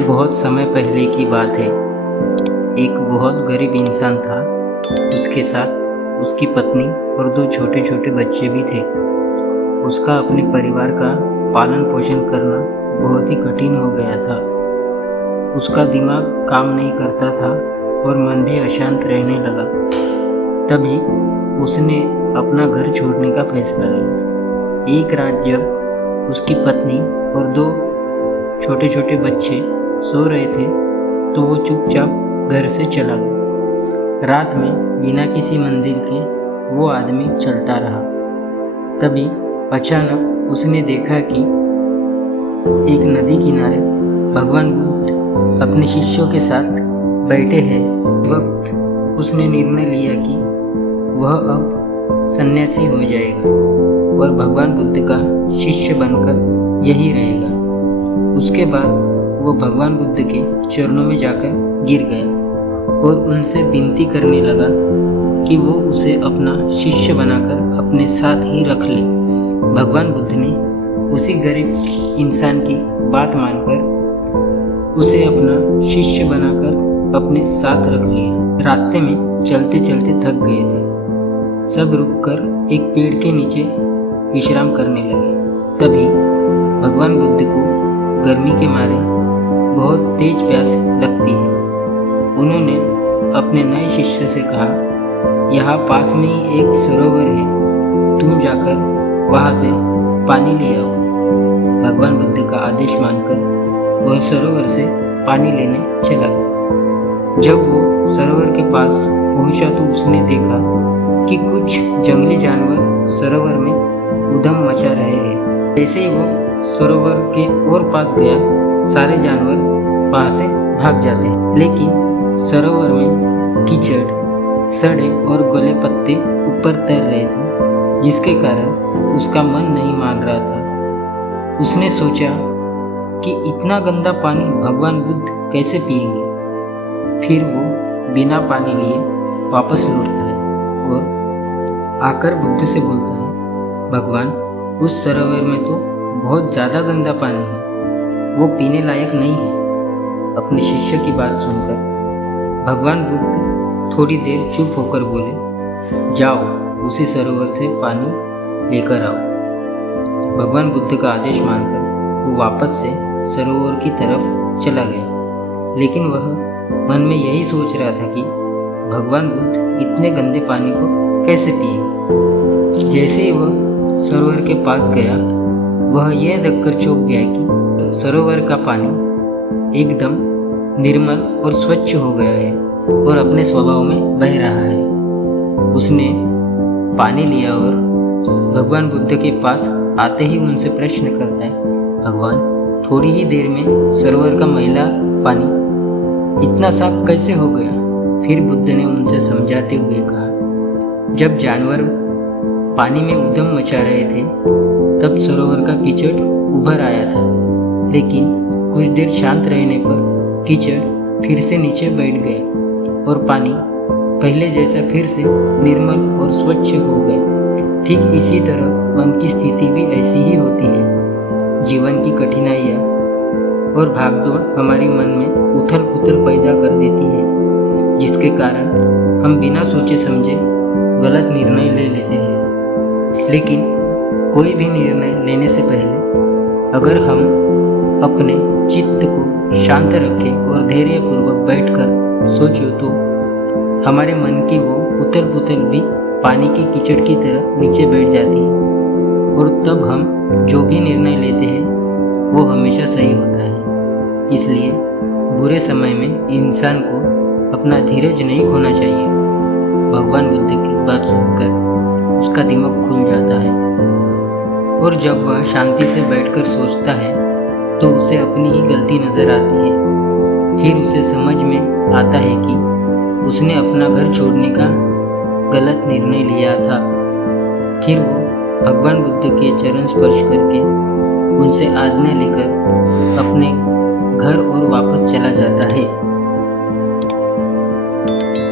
बहुत समय पहले की बात है। एक बहुत गरीब इंसान था। उसके साथ उसकी पत्नी और दो छोटे छोटे बच्चे भी थे। उसका अपने परिवार का पालन पोषण करना बहुत ही कठिन हो गया था। उसका दिमाग काम नहीं करता था और मन भी अशांत रहने लगा। तभी उसने अपना घर छोड़ने का फैसला लिया। एक रात जब उसकी पत्नी और दो छोटे छोटे बच्चे सो रहे थे तो वो चुपचाप घर से चला गया। रात में बिना किसी मंजिल के वो आदमी चलता रहा। तभी अचानक उसने देखा कि एक नदी किनारे भगवान बुद्ध अपने शिष्यों के साथ बैठे हैं। वक्त उसने निर्णय लिया कि वह अब सन्यासी हो जाएगा और भगवान बुद्ध का शिष्य बनकर यही रहेगा। उसके बाद वो भगवान बुद्ध के चरणों में जाकर गिर गया और उनसे विनती करने लगा कि वो उसे अपना शिष्य बनाकर अपने साथ ही रख ले। भगवान बुद्ध ने उसी गरीब इंसान की बात मानकर उसे अपना शिष्य बनाकर अपने साथ रख लिया। रास्ते में चलते चलते थक गए थे। सब रुककर एक पेड़ के नीचे विश्राम करने लगे। तभी भगवान बुद्ध को गर्मी के मारे बहुत तेज प्यास लगती है। उन्होंने अपने नए शिष्य से कहा, यहाँ पास में ही एक सरोवर है, तुम जाकर वहाँ से पानी ले आओ। भगवान बुद्ध का आदेश मानकर वह सरोवर से पानी लेने चला गया। जब वो सरोवर के पास पहुंचा तो उसने देखा कि कुछ जंगली जानवर सरोवर में उधम मचा रहे हैं। जैसे ही वो सरोवर के और पास गया, सारे जानवर वहां से भाग जाते हैं। लेकिन सरोवर में कीचड़, सड़े और गले पत्ते ऊपर तैर रहे थे, जिसके कारण उसका मन नहीं मान रहा था। उसने सोचा कि इतना गंदा पानी भगवान बुद्ध कैसे पिएंगे। फिर वो बिना पानी लिए वापस लौटता है और आकर बुद्ध से बोलता है, भगवान, उस सरोवर में तो बहुत ज़्यादा गंदा पानी है, वो पीने लायक नहीं है। अपने शिष्य की बात सुनकर भगवान बुद्ध थोड़ी देर चुप होकर बोले, जाओ उसी सरोवर से पानी लेकर आओ। भगवान बुद्ध का आदेश मानकर वो वापस से सरोवर की तरफ चला गया। लेकिन वह मन में यही सोच रहा था कि भगवान बुद्ध इतने गंदे पानी को कैसे पिएंगे। जैसे ही वह सरोवर के पास गया, वह यह देखकर चौंक गया कि सरोवर का पानी एकदम निर्मल और स्वच्छ हो गया है और अपने स्वभाव में बह रहा है। उसने पानी लिया और भगवान बुद्ध के पास आते ही उनसे प्रश्न करता है, भगवान, थोड़ी ही देर में सरोवर का मैला पानी इतना साफ कैसे हो गया। फिर बुद्ध ने उनसे समझाते हुए कहा, जब जानवर पानी में उधम मचा रहे थे तब सरोवर का कीचड़ उभर आया था। लेकिन कुछ देर शांत रहने पर कीचड़ फिर से नीचे बैठ गया और पानी पहले जैसा फिर से निर्मल और स्वच्छ हो गया। ठीक इसी तरह मन की स्थिति भी ऐसी ही होती है। जीवन की कठिनाइयाँ और भागदौड़ हमारे मन में उथल पुथल पैदा कर देती है, जिसके कारण हम बिना सोचे समझे गलत निर्णय ले लेते हैं। लेकिन कोई भी निर्णय लेने से पहले अगर हम अपने चित्त को शांत रखें और धैर्यपूर्वक बैठकर सोचो तो हमारे मन की वो उथल पुथल भी पानी की कीचड़ की तरह नीचे बैठ जाती है और तब हम जो भी निर्णय लेते हैं वो हमेशा सही होता है। इसलिए बुरे समय में इंसान को अपना धीरज नहीं खोना चाहिए। भगवान बुद्ध की बात सुनकर उसका दिमाग खुल जाता है और जब वह शांति से बैठकर सोचता है तो उसे अपनी ही गलती नजर आती है। फिर उसे समझ में आता है कि उसने अपना घर छोड़ने का गलत निर्णय लिया था। फिर वो भगवान बुद्ध के चरण स्पर्श करके उनसे आज्ञा लेकर अपने घर और वापस चला जाता है।